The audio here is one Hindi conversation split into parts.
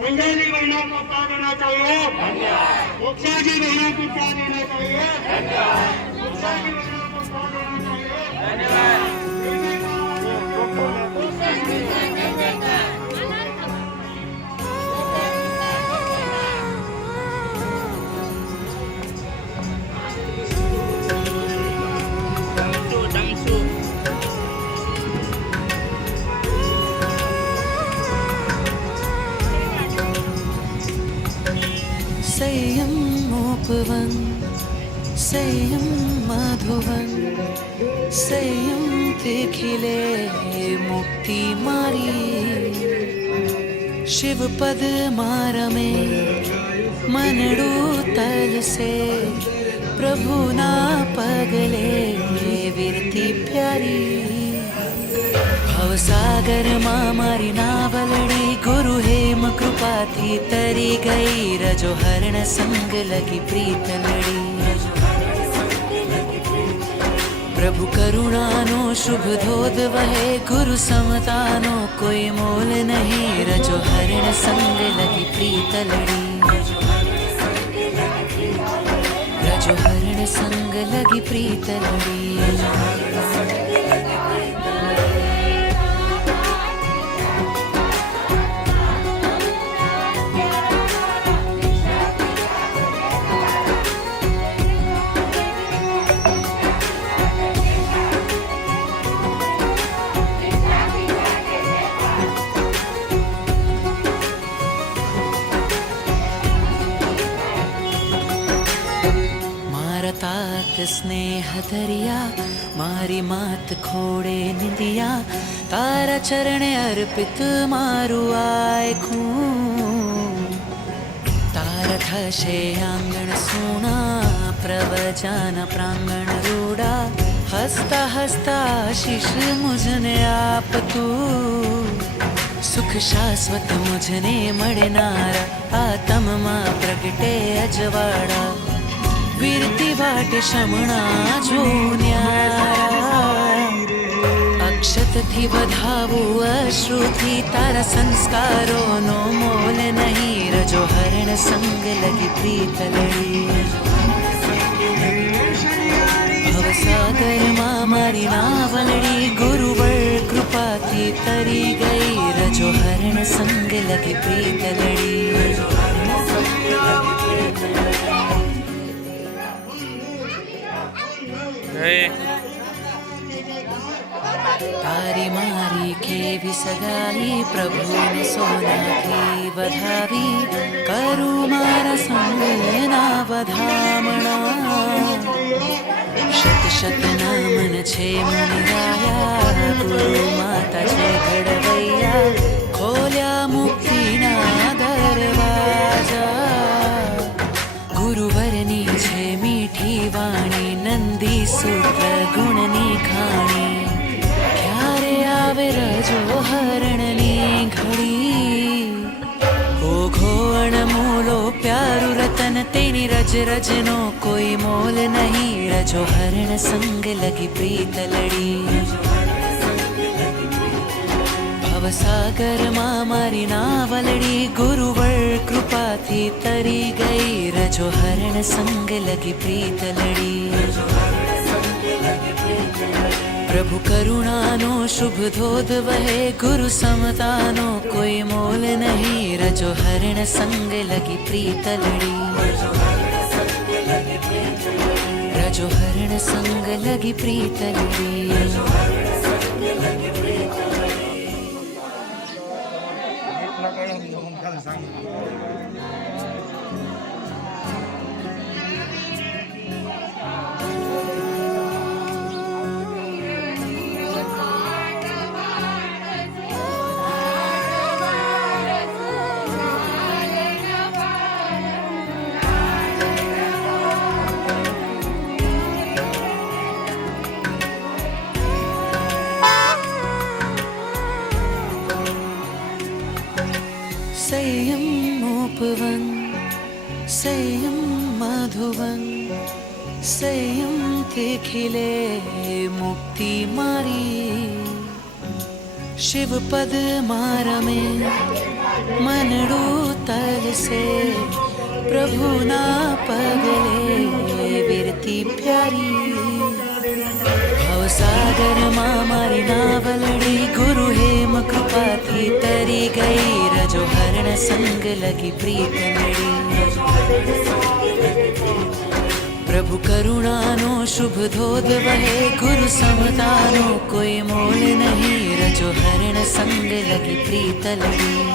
रंगेली बहनों को क्या देना चाहिए? मुखिया जी बहनों को क्या देना चाहिए? मुखिया जी बहनों को क्या देना चाहिए? संयम उपवन संयम मधुवन संयम ते खिले मुक्ति मारी शिव पद मारमे मनडू तल से प्रभु ना पगले विरती प्यारी भवसागर मां मारी नावलड़ी गुरु हेम कृपा थी तरी गई रजो हरण संग लगी प्रीत लड़ी प्रभु करुणानो शुभ धोध वहे गुरु समतानो कोई मोल नहीं रजो हरण संग लगी प्रीत लड़ी रजो हरण संग लगी प्रीत लड़ी तात स्नेह दरिया मारी मात खोड़े निंदिया तारा चरण अर्पित मारु आए खूं तारा थशे आंगण सोना प्रवचन प्रांगण रूड़ा हंसता हंसता आशीष मुझने आप तू सुख शाश्वत मुझने मड़नारा आत्म मां प्रगटे अजवाड़ा वीरती वाट शमणा जो न्यारा अक्षत थी वधावु अश्रु थी तारा संस्कारो नो मोल नहीं रजो हरण संग लगी प्रीत लड़ी भवसागर मां मारी नावलड़ी गुरुवर कृपा थी तरी गई रजो हरण संग लगी प्रीत लड़ी तारी मारी के भी सगाई प्रभु ने सोना की बधावी करु मारा संग ना बधामणा शत शत नामन छे मुनिराया गुरु माता छे घड़वैया खोल्या मुक्ति ना दरवाजा गुरुवरनी छे मीठी वाणी नंदी सूत्र गुणनी खाणी क्यारे आवे रजो हरणनी घड़ी ओघो अणमूलो प्यारु रतन तेनी रज रजनो कोई मोल नहीं रजो हरण संग लगी प्रीत लड़ी भवसागर मां मारी नावलड़ी गुरुवर कृपा थी तरी गई रजो हरण संग लगी प्रीत लड़ी प्रभु करुणानो शुभ धोध वहे गुरु समतानो कोई मोल नहीं रजो हरण संग लगी प्रीत लड़ी रजो हरण संग लगी प्रीत लड़ी संयम उपवन संयम मधुवन संयम के खिले मुक्ति मारी शिव पद मारमे मनडू तल से प्रभु ना पगले विरती प्यारी भवसागर માં મારી નાવલડી ગુરુ હેમ કૃપાથી તરી ગઈ રજો હરણ સંગ લગી પ્રીત મળી પ્રભુ કરુણાનો શુભ ધોધ વહે ગુરુ સમતાનો કોઈ મોલ નહીં રજો હરણ સંગ લગી પ્રીત લડી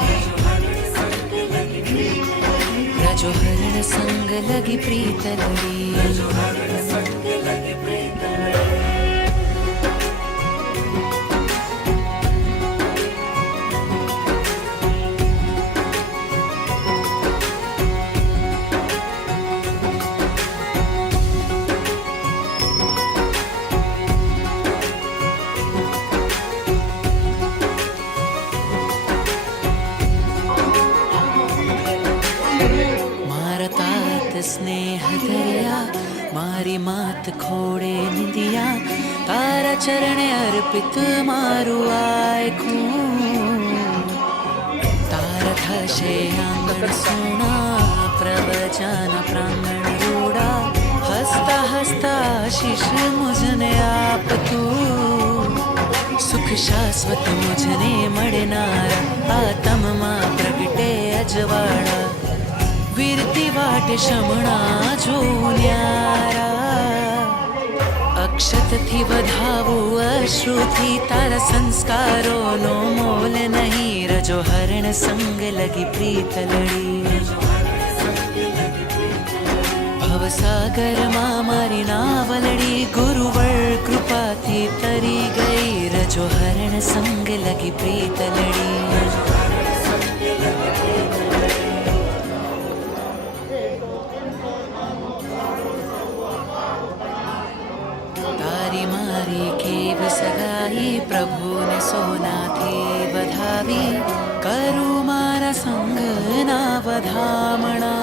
રજો હરણ સંગ લગી પ્રીત લડી स्नेह दरिया मारी मात खोड़े निंदिया तारा चरणे अर्पित मारु आय खून तारा थशे आंगण सोना प्रवचन प्रांगण रूड़ा हसता हसता आशीष मुझने आप तू सुख शाश्वत मुझने मड़नारा आत्म मां प्रगटे अजवाड़ा વીરતી વાટે શમણા જોન્યારા અક્ષતથી વધાવું અશ્રુથી તારા સંસ્કારોનો મોલ નહીં રજો હરણ સંગ લગી પ્રીત લડી ભવસાગરમાં મારી નાવલડી ગુરુવર કૃપાથી તરી ગઈ રજો હરણ સંગ લગી પ્રીત લડી केव सगाई प्रभु ने सोना थी बधावी करु मारा संग ना वधामणा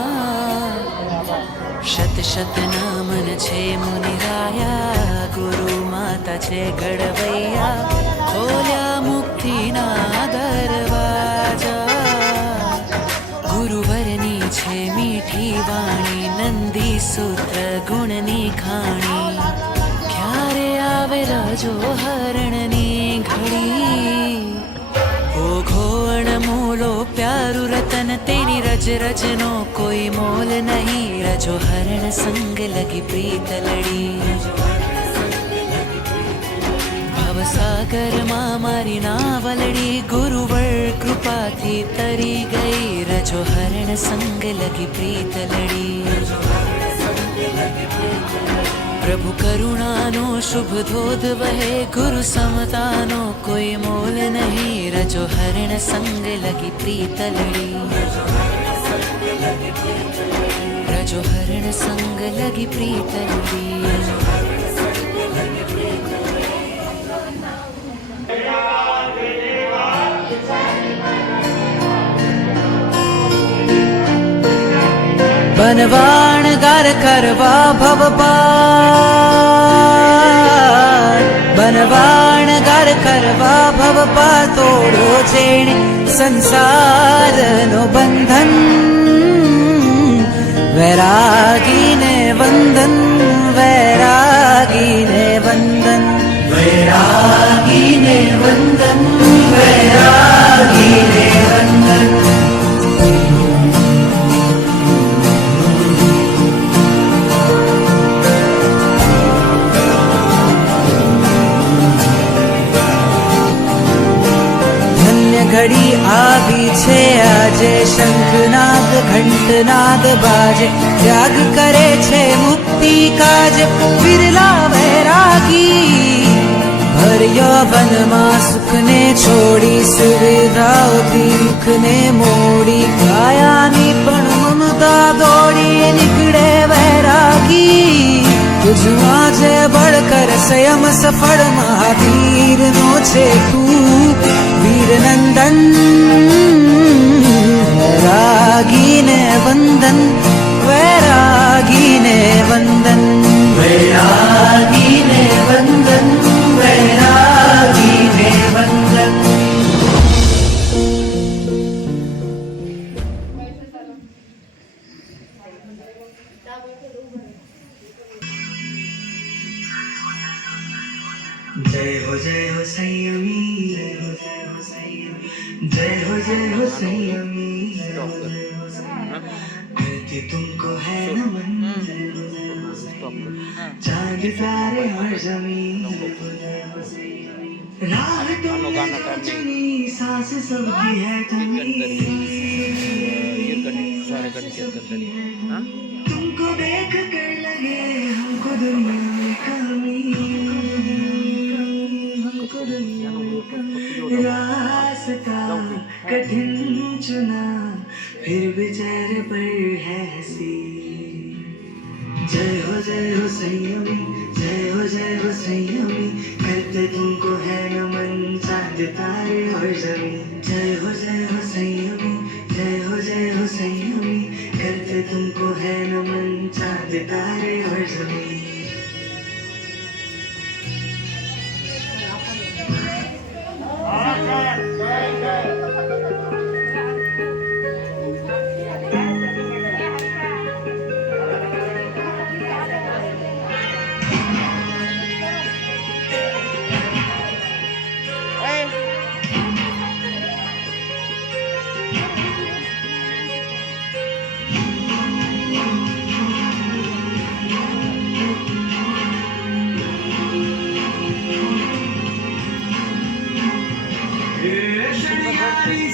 शत शत नामन छे मुनिराया गुरु माता छे घड़वैया खोल्या मुक्ति ना दरवाजा गुरुवरनी छे मीठी वाणी नंदी सूत्र गुणनी खाणी रजो हरणनी घड़ी ओघो अणमोलो प्यारु रतन तेरी रज रजनो कोई मोल नहीं रजो हरण संग लगी प्रीत लड़ी भवसागर मां मारी नावलड़ी गुरुवर कृपाथी तरी गई रजो हरण संग लगी प्रीत लड़ी प्रभु करुणानो शुभ धोध वहे गुरु समतानो कोई मोल नहीं रजो हरण संग लगी प्रीत लड़ी रजो हरण संग लगी प्रीत लड़ी बनवाण गार करवा भवपार बनवाण गार करवा भवपार तोड़ो छेड़े संसार नो बंधन वैरागी ने वंदन वैरागी ने वंदन वैरागी ने वंदन वैरागी ने वंदन घड़ी आवी छे आजे शंखनाद घंटनाद बाजे त्याग करे छे मुक्ति काज विरला वैरागी भर यौवन मां सुख ने छोड़ी सुविधाओथी मुख ने मोड़ी कायानी पण ममता दौड़ी निकळे वैरागी तुझमा छे बळकर स्वयं सफल महावीर नो छे तू वीर नंदन वैरागी ने वंदन वैरागी ने वंदन वैरागी ने वंदन वैरागी ने वंदन जय हो संयमी, जय हो संयमी, जय हो संयमी, करते तुमको है नमन, चांद तारे और जमीन, राह तुमने जो चुनी, सांस सबकी है थमी, तुमको देख कर लगे हमको दुनिया में कमी, रास्ता कठिन चुना फिर भी चेहरे पर है हंसी। जय हो संयमी, जय हो संयमी, करते तुमको है नमन, चांद तारे और जमीन। जय हो संयमी, जय हो संयमी, करते तुमको है नमन, चांद तारे और जमीन।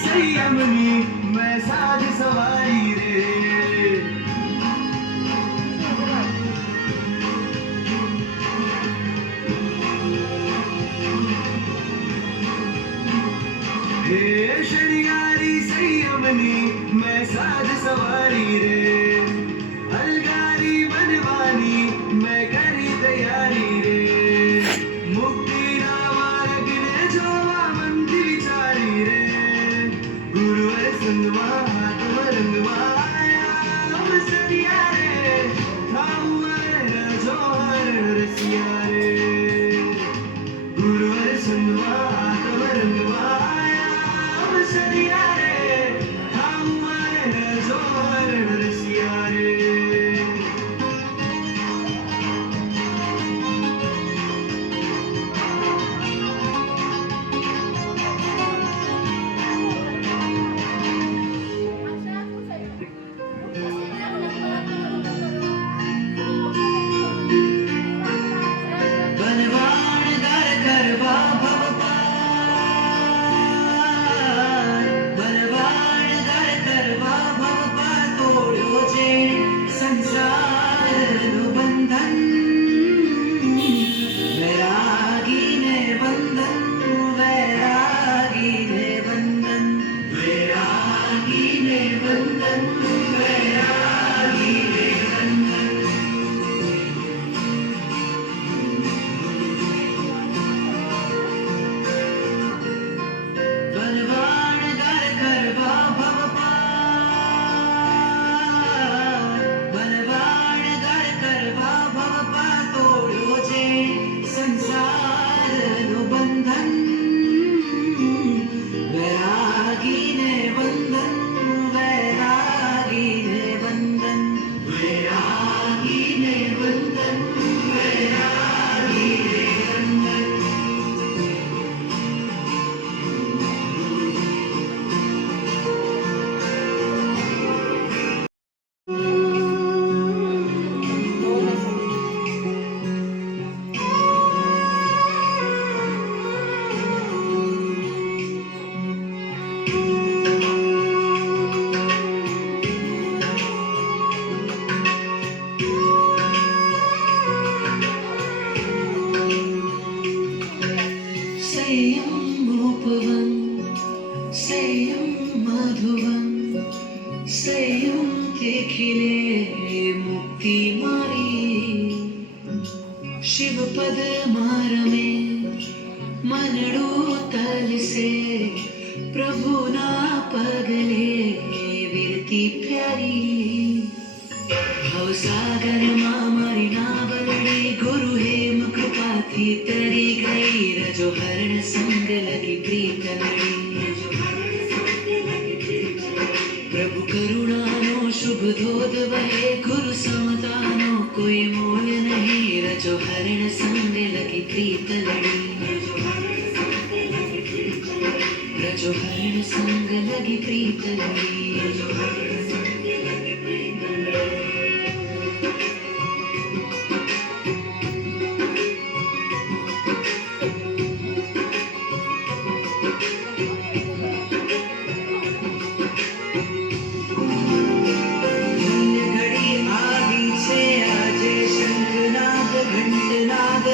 संयमी मैं साज सवारी रे, हे शनियारी संयमनी मैं साज सवारी रे, अलगारी बनवानी मैं करी तैयारी रे, मुक्ति नावा लगने जोवा मंदिर विचारी रे, गुरुवर संगवा हाथ रंगवा आया हम सदिया रे, थाउवर जोहर रसिया रे, गुरुवर संगवा हाथ रंगवा आया हम सदिया रे, थाउवर जोहर रसिया रे। बलवानदार गरबा भवपाल, बलवानदार गरबा भवपाल, तोड्यो जे संसार बंधन, वैरागी ने बंधन, वैरागी ने बंधन, वैरागी ने बंधन, वैरागी ने बंधन। बलवानदार गरबा भवपाल, बलवानदार गरबा भवपाल, तोड्यो जे संसार बंधन, वैरागी ने बंधन, वैरागी ने बंधन, वैरागी ने बंधन, वैरागी ने बंधन। संयम उपवन, संयम मधुवन, संयम के खिले मुक्ति मारी, शिव पद मार में मनडू तल से, प्रभु ना पगले विरती प्यारी, भवसागर मामरी नावड़ी, गुरु हेम कृपा थी तरी गई, रजो हरण संग लगी प्रीत लड़ी, प्रभु करुणानो शुभ धोध वहे, गुरु समतानो कोई मोल नहीं, रजो हरण संग लगी प्रीत लड़ी। रजो हरण संग लगी प्रीत लगी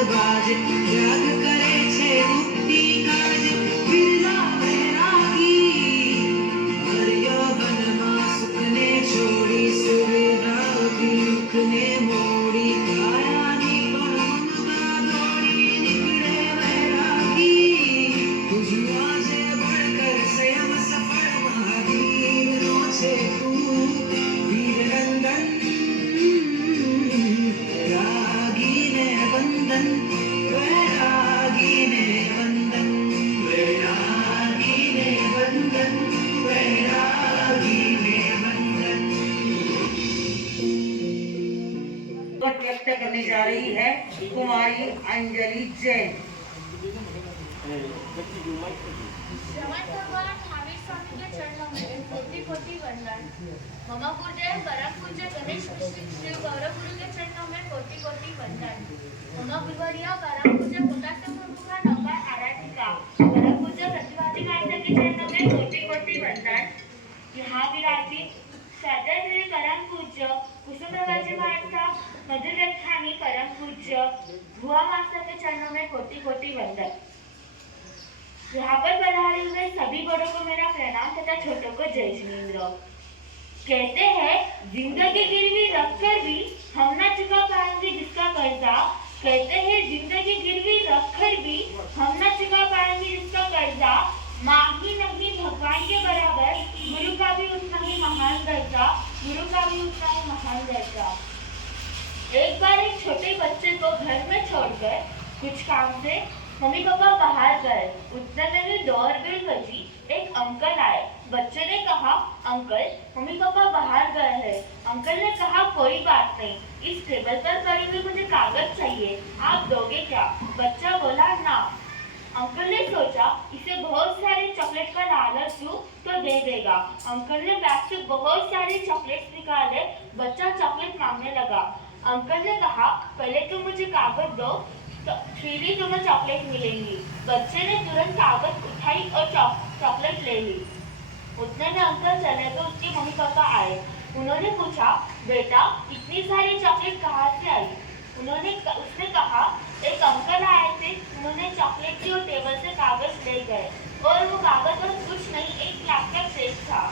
बाजे त्याग करे छे मुक्ति काज बिरला बैरागी हरियो वनमा सुख ने छोड़ी सुविधा दुख ने मोड़ी कायानी पर ममता दौड़ी निकले बैरागी तुझुआ से बढ़कर स्वयं सफल महावीर नो छे तू वीर नंदन रागी ने वंदन वैरागी ने वंदन वैरागी ने वंदन वैरागी ने वंदन व्यक्त करने जा रही है कुमारी अंजलि जैन। श्रवण भगवान महावीर स्वामी के चरणों में कोटि-कोटि वंदन। मम गुरुदेव परम पूज्य गणेश मिश्र श्री गौरव गुरु के चरणों में कोटि-कोटि वंदन। मम गुरुवर्य परम पूज्य कोटासन प्रमुखा नौका आराधिका परम पूज्य प्रतिभाती माता के चरणों में कोटि-कोटि वंदन। यहाँ विराजित श्रद्धाश्री परम पूज्य कुसुम प्रभाजी माता मधुर रखानी परम पूज्य भुआ माता के चरणों में कोटि-कोटि वंदन। यहाँ पर पधारे हुए सभी बड़ों को मेरा प्रणाम तथा छोटों को जय जिनेंद्र। कहते हैं जिंदगी गिरवी रखकर भी हम न चुका पाएंगे जिसका कर्जा। कहते हैं जिंदगी गिरवी रखकर भी हम न चुका पाएंगे जिसका कर्जा। माँ ही नहीं भगवान के बराबर गुरु का भी उतना ही महान दर्जा। गुरु का भी उतना ही महान दर्जा। एक बार एक छोटे बच्चे को घर में छोड़कर कुछ काम से मम्मी पापा बाहर गए। उतने में भी डोरबेल बजी। एक अंकल आए। बच्चे ने कहा अंकल मम्मी पापा बाहर गए हैं। अंकल ने कहा कोई बात नहीं, इस टेबल पर पड़ी हुई मुझे कागज चाहिए, आप दोगे क्या? बच्चा बोला ना। अंकल ने सोचा इसे बहुत सारे चॉकलेट का लालच दूं तो दे देगा। अंकल ने बैग से बहुत सारे चॉकलेट निकाले। बच्चा चॉकलेट मांगने लगा। अंकल ने कहा पहले तो मुझे कागज दो तो फिर ही तुम्हें चॉकलेट मिलेंगी। बच्चे ने तुरंत कागज उठाई और चॉकलेट ले ली। उतने में अंकल चले तो उसके मम्मी पापा आए। उन्होंने पूछा बेटा इतनी सारी चॉकलेट कहाँ से आई? उसने कहा एक अंकल आए थे, उन्होंने चॉकलेट की और टेबल से कागज ले गए और वो कागज पर कुछ नहीं, एक लैपटॉप सेट था।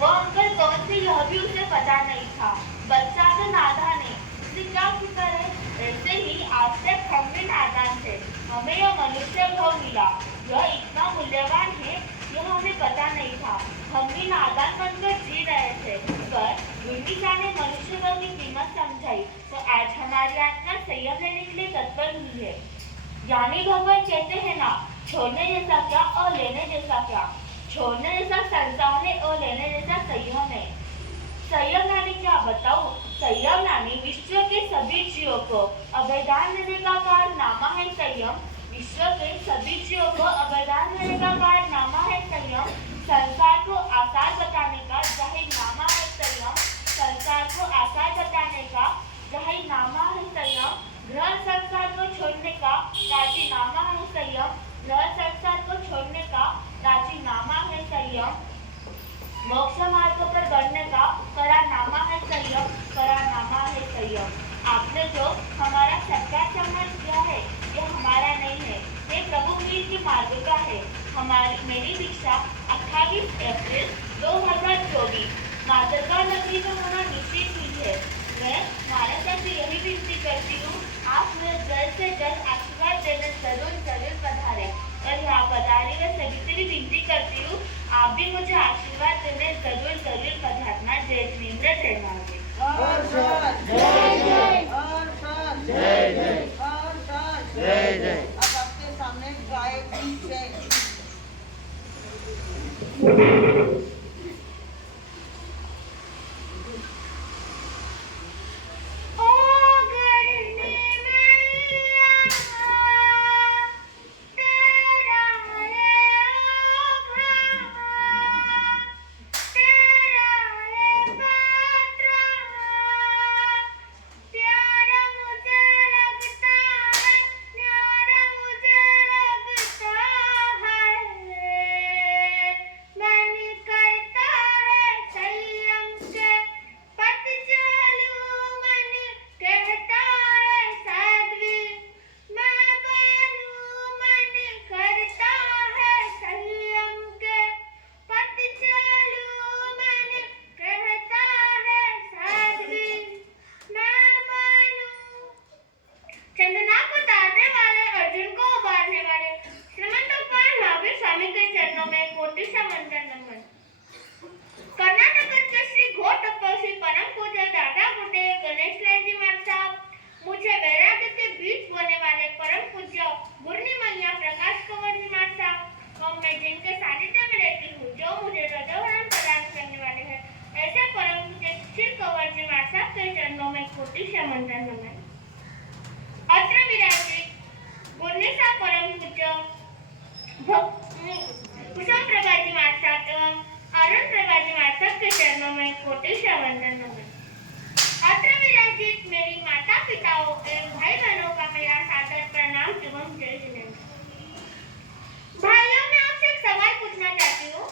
वो अंकल कौन थे यह भी उसे पता नहीं था। बच्चा तो नादान है, उसे क्या फिक्र है? ऐसे ही आज तक हम भी नादान थे, हमें यह मनुष्य भाव मिला। यह इतना मूल्यवान है यह हमें पता नहीं था। हम भी नादान बनकर जी रहे थे, पर गुरुजी ने मनुष्य भाव की कीमत समझाई तो आज हमारी आत्मा संयम लेने के लिए तत्पर हुई है। ज्ञानी भगवान कहते हैं ना, छोड़ने जैसा क्या और लेने जैसा क्या। छोड़ने जैसा संसार है और लेने जैसा संयम है। संयम यानी क्या बताओ? संयम यानी विश्व के सभी जीवों को अभयदान देने का कारनामा है संयम। विश्व के सभी जीवों को अभयदान देने का कारनामा है संयम। संसार को आसार बताने का जाहिरनामा है संयम। संसार को आसार बताने का जाहिरनामा है संयम। ग्रह संसार को छोड़ने का राजीनामा है संयम। ग्रह संसार को छोड़ने का राजीनामा है संयम। मोक्ष मार्ग पर बढ़ने का करारनामा है संयम। करारनामा है संयम। आपने जो हमारा सत्कार सम्मान किया है यह हमारा नहीं है, ये प्रभु वीर के मार्ग का है। मेरी दीक्षा 28 अप्रैल 2024 मातरगा नगरी में होना निश्चित हुई है। मैं महाराज से यही विनती करती हूँ, आप मुझे जल्द से जल्द आशीर्वाद देने जरूर पधारे। और यहाँ पधारे हुए सभी से भी विनती करती हूँ, आप भी मुझे आशीर्वाद देने जरूर पधारना। जय जिनेंद्र, जय महादेव। अब आपके सामने गायत्री जय। तेरा है में कोटिशा वंदनों में अत्र विराजित मेरी माता पिताओं एवं भाई बहनों का मेरा सादर प्रणाम एवं जय जिनेंद्र। भाइयों, मैं आपसे एक सवाल पूछना चाहती हूँ।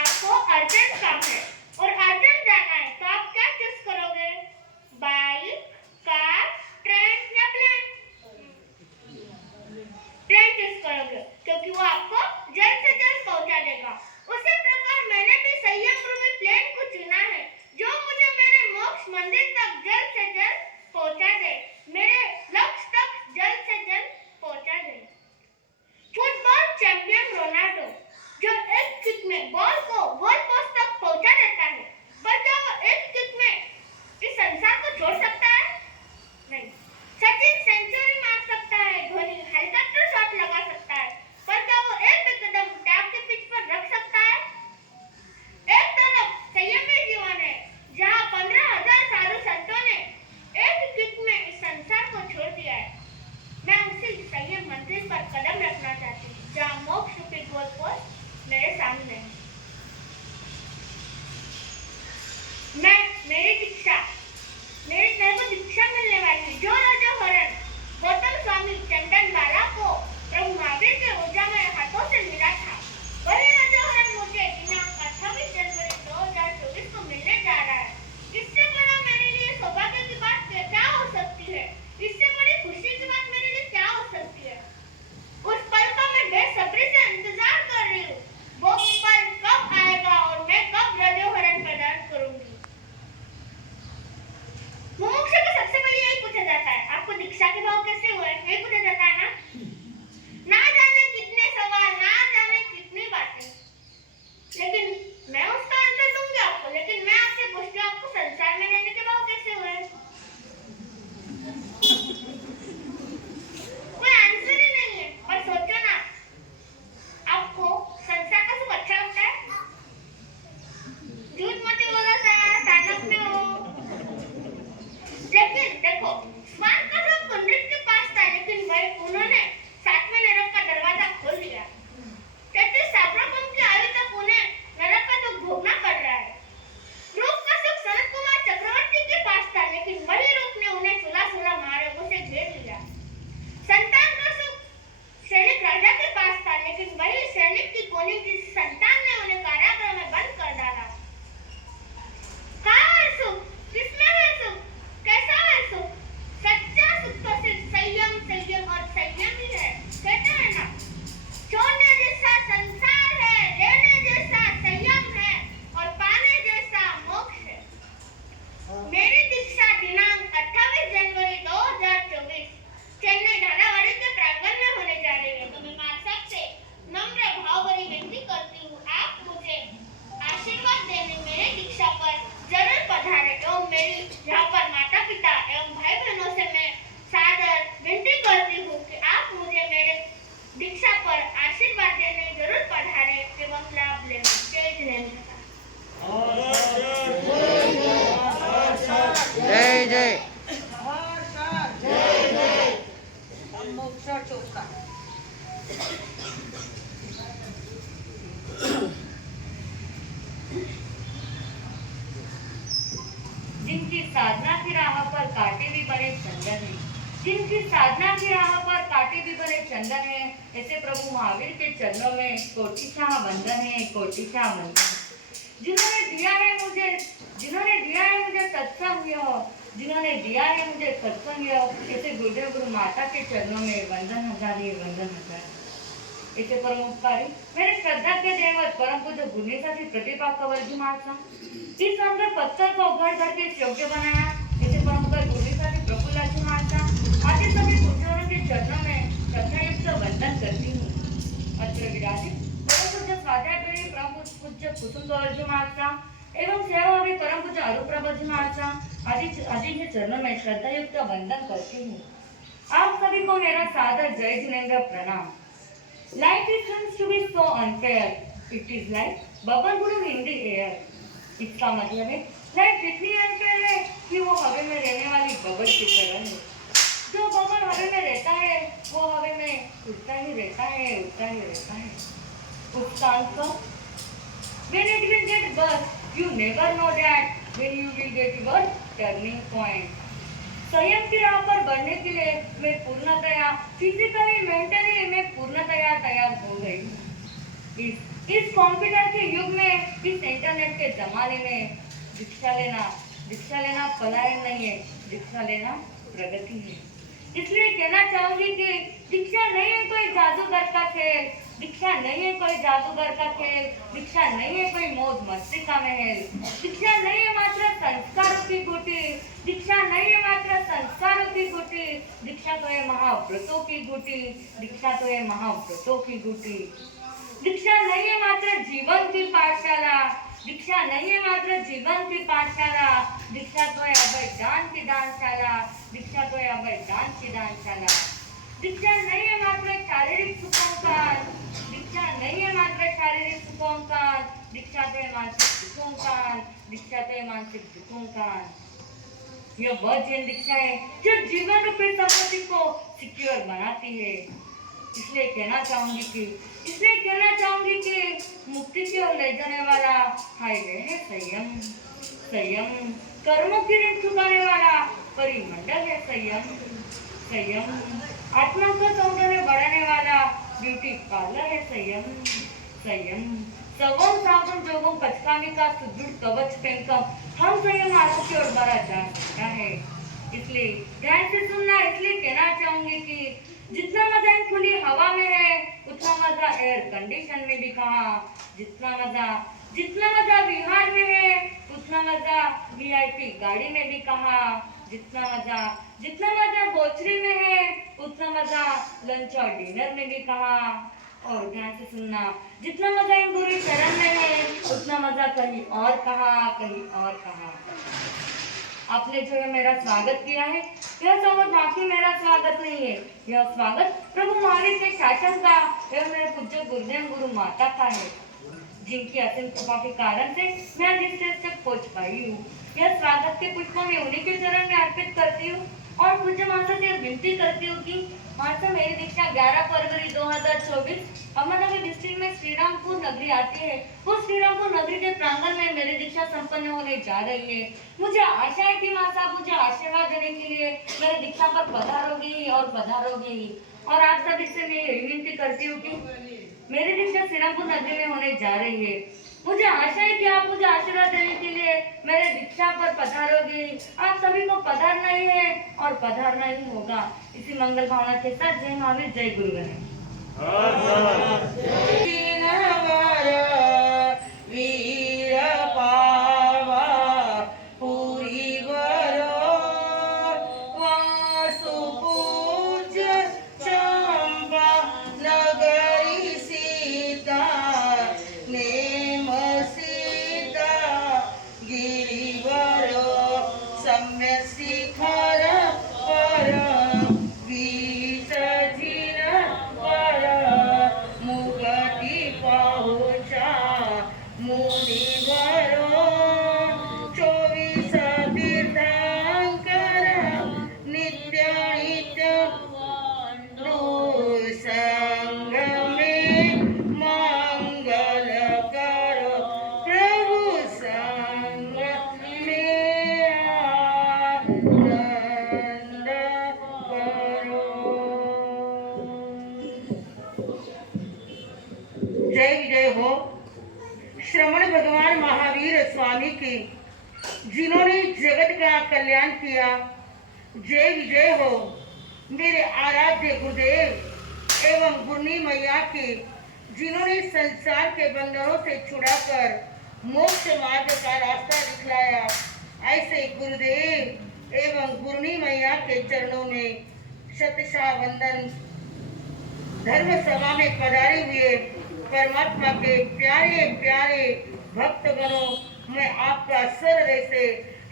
आपको अर्जेंट काम है और अर्जेंट जाना है, तो आप क्या चूज करोगे? बाइक, कार, ट्रेन या प्लेन? प्लेन चूज करोगे क्योंकि वो आपको जल्द से जल्द पहुंचा देगा। उसी प्रकार मैंने भी संयम रूपी प्लेन को चुना है, जो मुझे मेरे मोक्ष मंदिर तक जल्द से जल्द पहुंचा दे, मेरे लक्ष्य तक जल्द से जल्द पहुंचा दे। फुटबॉल चैंपियन रोनाल्डो जो एक किक में बॉल को गोल पोस्ट तक पहुंचा देता है, पर क्या वो एक किक में इस संसार को छोड़ सकता है? नहीं। सचिन सेंचुरी मार सकता है, धोनी हेलीकॉप्टर शॉट लगा सकता है, पर क्या वो एक भी कदम टैप के पिच पर रख सकता है? एक तरफ संयमी जीवन है, जहाँ 15,000 साधु संतों ने एक किक में इस संसार को छोड़ दिया है। मैं उसी संयम मंदिर पर कदम रखना चाहती हूँ, जहाँ मोक्ष रूपी गोल पोस्ट मेरे सामने है। मेरे को दीक्षा मिलने वाली जो राजा हरण गौतम स्वामी चंदन बाला को प्रभु महावीर के ऊर्जा में हाथों से मिला था, वही राजा हरण मुझे दिनांक 28 जनवरी 2024 को मिलने जा रहा है। इससे बड़ा मेरे लिए सौभाग्य की बात क्या हो सकती है? इससे बड़ी खुशी की बात मेरे लिए क्या हो सकती है? उस पल का मैं बेसब्री से इंतजार कर रही हूँ। वो पल कब आएगा और मैं कब राजा हरण प्रदान करूंगी? मुमुक्ष को सबसे पहले यही पूछा जाता है, आपको दीक्षा के भाव कैसे हुए? यही पूछा जाता है ना? ना जाने कितने सवाल, ना जाने कितनी बातें, लेकिन मैं उसका आंसर दूंगी आपको। लेकिन मैं आपसे पूछती हूँ, आपको संसार में रहने के भाव कैसे हुए? कोई आंसर ही नहीं है। और सोचो ना, आपको संसार का सुख अच्छा लगता है? झूठ मत बोलो, तानक में हो। लेकिन देखो, स्वर्ग का सब कुंडली के पास था, लेकिन वही उन्होंने 7वें नरक का दरवाजा खोल दिया। 33 साब्रकों की आयु तक उन्हें नरक का दुख भोगना पड़ रहा है। रूप का सुख सनत कुमार चक्रवर्ती के पास था, लेकिन वही रूप ने उन्हें 16 मार्गों से घेर लिया। संतान का सुख सैनिक राजा के पास था, लेकिन वही सैनिक की गोली की संतान ने उन्हें कारागृह में बंद कर डाला। कहाँ है सुख? किसमें है सुख? कैसा है सुख? सच्चा सुख तो सिर्फ संयम और संयम ही है। कहते हैं ना, छोड़ने जैसा संसार है, लेने जैसा संयम है और पाने जैसा मोक्ष है। मेरी दीक्षा दिनांक 28 जनवरी 2024 चेन्नई ढालावाड़ी के प्रांगण में होने जा रही है। तो मैं मां सबसे नम्र भाव भरी विनती करती हूँ, आप मुझे आशीर्वाद देने मेरे दीक्षा पर जरूर पधारे। एवं मेरी यहाँ पर माता पिता एवं भाई बहनों से मैं सादर विनती करती हूँ कि आप मुझे मेरे दीक्षा पर आशीर्वाद देने जरूर पधारे एवं लाभ लेना। जय जिनेंद्र। जय जय। मोक्ष चोखा। जिनकी साधना की राह पर कांटे भी बने चंदन है, जिनकी साधना की राह पर कांटे भी बने चंदन है, ऐसे प्रभु महावीर के चरणों में कोटिशाह वंदन है, कोटिशाह वंदन। जिन्होंने दिया है मुझे सत्संग, जिन्होंने दिया है मुझे सत्संग, ऐसे गुरुदेव गुरु माता के चरणों में वंदन हजारी, वंदन हजारी। ऐसे परम उपकारी मेरे श्रद्धा के देवत परम पूज्य गुणेशाची प्रतिभा कवरजी महाराज, इस अंदर पत्थर को उघाड़ करके योग्य बनाया। ऐसे परम उपकारी गुणेशाची प्रफुल्लाजी महाराज, आज सभी गुरुजनों के चरणों में श्रद्धायुक्त वंदन करती हूँ। अत्र विराजित परम पूज्य स्वाध्याय परम पूज्य कुसुम कवरजी महाराज एवं सेवाभावी परम पूज्य अरूप्रभुजी महाराज आदि के चरणों में श्रद्धायुक्त वंदन करती हूँ। आप सभी को मेरा सादर जय जिनेंद्र प्रणाम। Life seems to be so unfair. It is like bubble bloom in the air. इसका मतलब है लाइफ इतनी अनफेयर है कि वो हवा में रहने वाली बबल की तरह है। जो बबल हवा में रहता है वो हवा में उड़ता ही रहता है। उसका answer when it will get burst You never know that when you will get your turning point. संयम की राह पर बढ़ने के लिए मैं पूर्णतया फिजिकली मेंटली मैं पूर्णतया तैयार हो गई। इस कंप्यूटर के युग में, इस इंटरनेट के जमाने में दीक्षा लेना पलायन नहीं है, दीक्षा लेना प्रगति है। इसलिए कहना चाहूंगी कि दीक्षा नहीं है कोई जादूगर का खेल, दीक्षा नहीं है कोई जादूगर का खेल, दीक्षा नहीं है कोई मौज मस्ती का महल, दीक्षा नहीं है मात्र संस्कारों की कुटीर, दीक्षा नहीं है मात्र संस्कारों की कुटीर, दीक्षा तो है महाव्रतों की कुटीर, दीक्षा तो है महाव्रतों की कुटीर। दीक्षा नहीं है मात्र जीवन की पाठशाला, दीक्षा नहीं है मात्र जीवन की पाठशाला, दीक्षा तो है अभय ज्ञान की दानशाला, दीक्षा तो है अभय ज्ञान की दानशाला। दीक्षा नहीं है मात्र शारीरिक सुखों का, दीक्षा नहीं है मात्र शारीरिक सुखों का, दीक्षा तो है मानसिक दुखों का, दीक्षा तो है मानसिक दुखों का। यह वह जैन दीक्षा है जो जीवन रूपी संपत्ति को सिक्योर बनाती है। इसलिए कहना चाहूंगी कि मुक्ति की ओर ले जाने वाला हाईवे है संयम, कर्मों की ऋण चुकाने वाला परिमंडल है संयम, आत्मा का सौंदर्य बढ़ाने वाला ब्यूटी पार्लर है संयम, सगुण सागुण जोगुण पचकामी का सुदृढ़ कवच पहनकर हम संयम मार्ग की ओर बढ़ा जा सकता है। इसलिए ध्यान से सुनना। इसलिए कहना चाहूंगी कि जितना मजा इन खुली हवा में है उतना मजा एयर कंडीशन में भी कहा, जितना मजा विहार में है उतना मजा वीआईपी गाड़ी में भी कहा, जितना मजा बोचरी में है उतना मजा लंच और डिनर में भी कहा। और ध्यान से सुनना, जितना मजा इन गुरु चरण में है उतना मजा कहीं और कहा। आपने जो है मेरा स्वागत किया है, यह स्वागत बाकी मेरा स्वागत नहीं है, यह स्वागत प्रभु महावीर के शासन का एवं मेरे पूज्य गुरुदेव गुरु माता का है, जिनकी असीम कृपा के कारण से मैं आज इस स्टेज तक पहुंच पाई हूँ। यह स्वागत के पुष्पों में उन्हीं के चरण में अर्पित करती हूँ और पूज्य माता से विनती करती हूँ कि माता मेरी दीक्षा 11 फरवरी 2024 अहमदनगर डिस्ट्रिक्ट में श्रीरामपुर नगरी आती है। उस श्रीरामपुर नगरी के प्रांगण में मेरी दीक्षा संपन्न होने जा रही है। मुझे आशा है कि माता मुझे आशीर्वाद देने के लिए मेरे दीक्षा पर पधारोगी और आप सभी से मैं विनती करती हूँ कि मेरी दीक्षा श्रीरामपुर नगरी में होने जा रही है। मुझे आशा है कि आप मुझे आशीर्वाद देने के लिए मेरे दीक्षा पर पधारोगे। आप सभी को पधारना ही है और पधारना ही होगा। इसी मंगल भावना के साथ जय महावीर, जय गुरु गणेश। जय विजय हो श्रवण भगवान महावीर स्वामी की, जिन्होंने जगत का कल्याण किया। जय विजय हो मेरे आराध्य गुरुदेव एवं गुरनी मैया की, जिन्होंने संसार के बंधनों से छुड़ाकर मोक्ष मार्ग का रास्ता दिखलाया। ऐसे गुरुदेव एवं गुरनी मैया के चरणों में शतशः वंदन। धर्म सभा में पधारे हुए परमात्मा के प्यारे प्यारे भक्तगणों, मैं आपका सहृदय से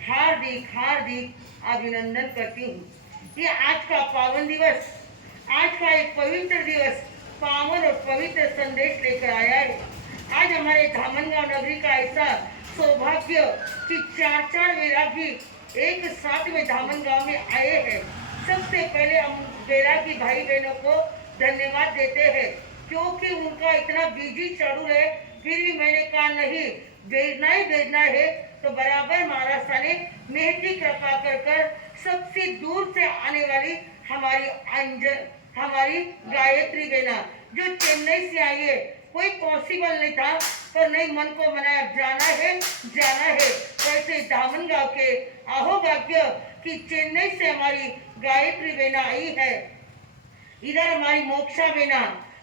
हार्दिक अभिनंदन करती हूँ। ये आज का पावन दिवस, आज का एक पवित्र दिवस पावन और पवित्र संदेश लेकर आया है। आज हमारे धामनगांव नगरी का ऐसा सौभाग्य कि 4 वैरागी एक साथ में धामनगांव में आए हैं। सबसे पहले हम वैरागी भाई बहनों को धन्यवाद देते हैं, क्योंकि उनका इतना बिजी शेड्यूल है, फिर भी मैंने कहा नहीं, भेजना है तो बराबर महाराष्ट्र ने मेहंदी कृपा कर सबसे दूर से आने वाली हमारी गायत्री बेना जो चेन्नई से आई है, कोई पॉसिबल नहीं था पर नहीं मन को मनाया जाना है। वैसे धामन गांव के आहो भाग्य कि चेन्नई से हमारी गायत्री बेना आई है। इधर हमारी मोक्षा बेना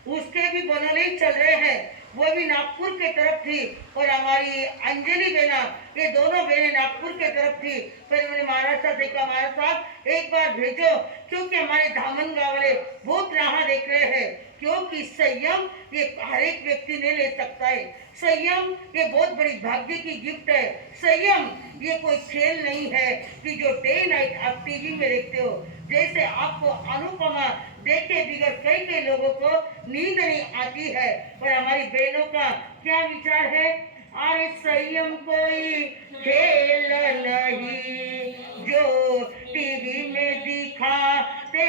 उसके भी बनोले चल रहे हैं, वो भी नागपुर के तरफ थी और हमारी अंजलि बेना ये दोनों बहनें नागपुर के तरफ थी। फिर मैंने महाराष्ट्र देखा, महाराज साहब एक बार भेजो क्योंकि हमारे धामन गांव वाले बहुत राह देख रहे हैं, क्योंकि संयम ये हर एक व्यक्ति नहीं ले सकता है। संयम ये बहुत बड़ी भाग्य की गिफ्ट है। संयम ये कोई खेल नहीं है कि जो डे नाइट आप टीवी में देखते हो। जैसे आपको अनुपमा देख के बिगड़ कई लोगों को नींद नहीं आती है, पर हमारी बहनों का क्या विचार है, अरे संयम कोई खेल नहीं जो टीवी में दिखाते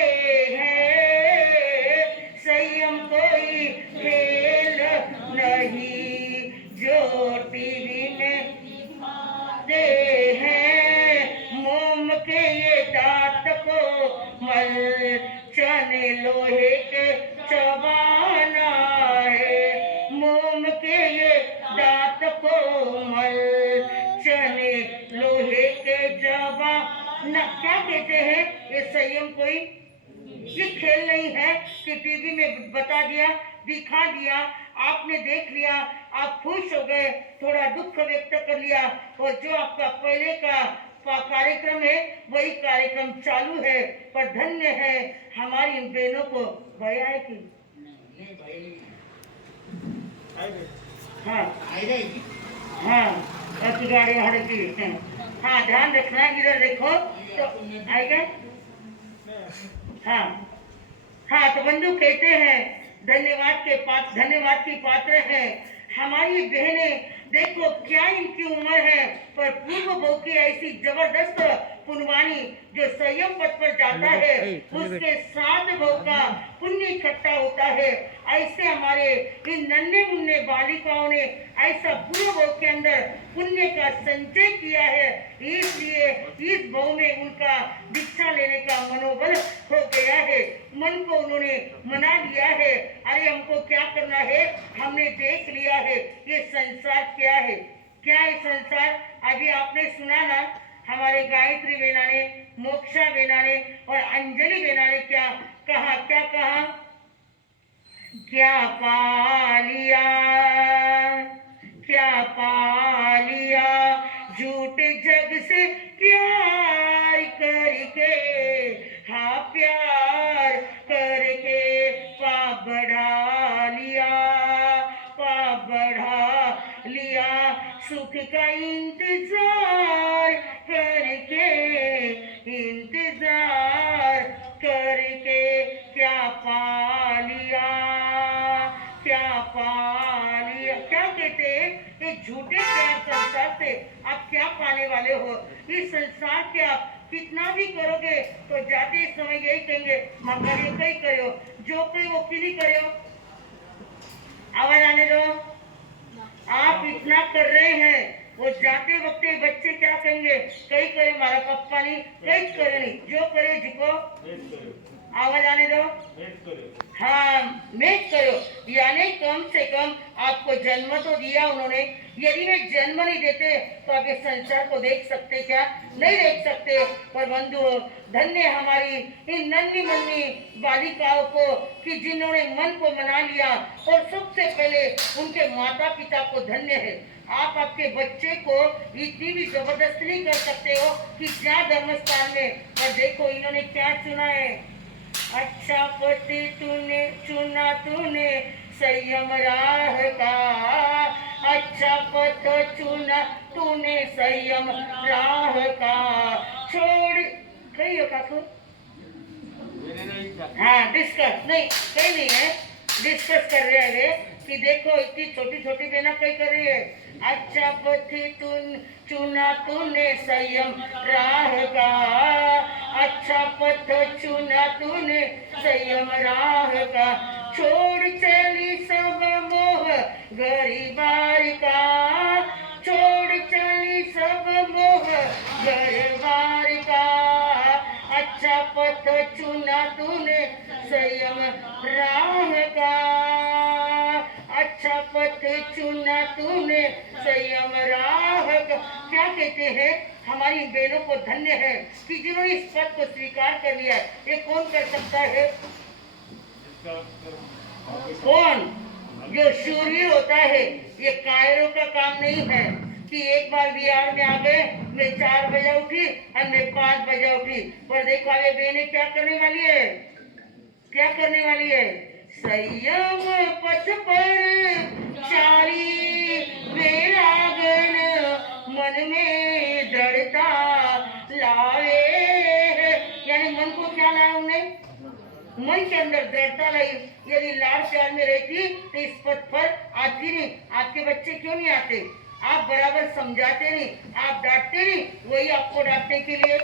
हैं, संयम कोई खेल नहीं जो टीवी में दिखाते हैं। मोम के ये दांत को मल चने लोहे के चबाना है, मोम के ये दांत को मल चने लोहे के चबाना। क्या कहते हैं ये संयम कोई ये खेल नहीं है कि टीवी में बता दिया, दिखा दिया, आपने देख लिया, आप खुश हो गए, थोड़ा दुख व्यक्त कर लिया और जो आपका पहले का कार्यक्रम है वही कार्यक्रम चालू है। पर धन्य है हमारी इन बहनों को। भैया है कि हाँ आपकी गाड़ी हड़की। हाँ ध्यान रखना, इधर देखो तो आएगा। हाँ तो बंधु कहते हैं धन्यवाद की पात्र है हमारी बहनें। देखो क्या इनकी उम्र है, पर पूर्व बहू की ऐसी जबरदस्त पुनवानी जो संयम पथ पर जाता है उसके साथ बहू का पुण्य इकट्ठा होता है। ऐसे हमारे इन नन्हे मुन्ने बालिकाओं ने ऐसा पूर्व बहू के अंदर पुण्य का संचय किया है, इसलिए इस बहू में उनका दीक्षा लेने का मनोबल हो गया है, मन को उन्होंने मना लिया है। अरे हमको क्या करना है, हमने देख लिया है ये संसार क्या है, क्या है संसार। अभी आपने सुना ना हमारे गायत्री बेना ने, मोक्षा बेना ने और अंजलि बेना ने क्या कहा, क्या पा लिया झूठ जग से प्यार करके, हाँ प्यार करके पाप बढ़ा लिया सुख का इंतजार करके क्या पा लिया। क्या कहते हैं ये झूठे प्यार संसार से आप क्या पाने वाले हो। इस संसार के आप कितना भी करोगे तो जाते समय यही कहेंगे मंगल कहीं करो, जो कहीं वो क्यों नहीं करो। आवाज आने दो। आप इतना कर रहे हैं, वो जाते वक्त बच्चे क्या कहेंगे, कहीं करे हमारा पप्पा नहीं, कहीं करे नहीं, जो करे जिको। आवाज आने दो। हाँ मेच करो, यानी कम से कम आपको जन्म तो दिया उन्होंने। यदि वे जन्म नहीं देते तो आप इस संसार को देख सकते क्या, नहीं देख सकते। पर बंधु धन्य हमारी इन नन्ही मुन्नी बालिकाओं को कि जिन्होंने मन को मना लिया, और सबसे पहले उनके माता पिता को धन्य है। आप आपके बच्चे को इतनी भी जबरदस्ती नहीं कर सकते हो कि क्या धर्म स्थान में। पर देखो इन्होंने क्या चुना है, अच्छा पति चुना तूने संयम राह का, अच्छा पथ चुना तूने संयम राह का। छोड़ कही हो काकू। हाँ डिस्कस नहीं, कहीं नहीं है, डिस्कस कर रहे हैं कि देखो इतनी छोटी छोटी बहना कहीं कर रही है। अच्छा पथी चुना तूने संयम राह का, अच्छा पथ चुना तूने संयम राह का। छोड़ चली सब मोह गरीबार का, घर बार का, अच्छा पथ चुना तूने संयम राह का, अच्छा पथ चुना तूने संयम राह का। क्या कहते हैं, हमारी बहनों को धन्य है कि जिन्होंने इस पद को स्वीकार कर लिया है। ये कौन कर सकता है? कौन? जो शूरवीर होता है। ये कायरों का काम नहीं है कि एक बार बिहार में आ गए, मैं 4 बजे उठी और मैं 5 बजे उठी। पर देखो ये बहनें क्या करने वाली है, क्या करने वाली है? संयम पथ पर चारी वैरागन, मन में दृढ़ता लावे। यानी मन को क्या लाया उन्हें? मन के अंदर दृढ़ता लाई। यदि लाड़ प्यार में रहती तो इस पद पर आती नहीं। आपके बच्चे क्यों नहीं आते? आप बराबर समझाते नहीं, आप डांटते नहीं, वही आपको डांटने के लिए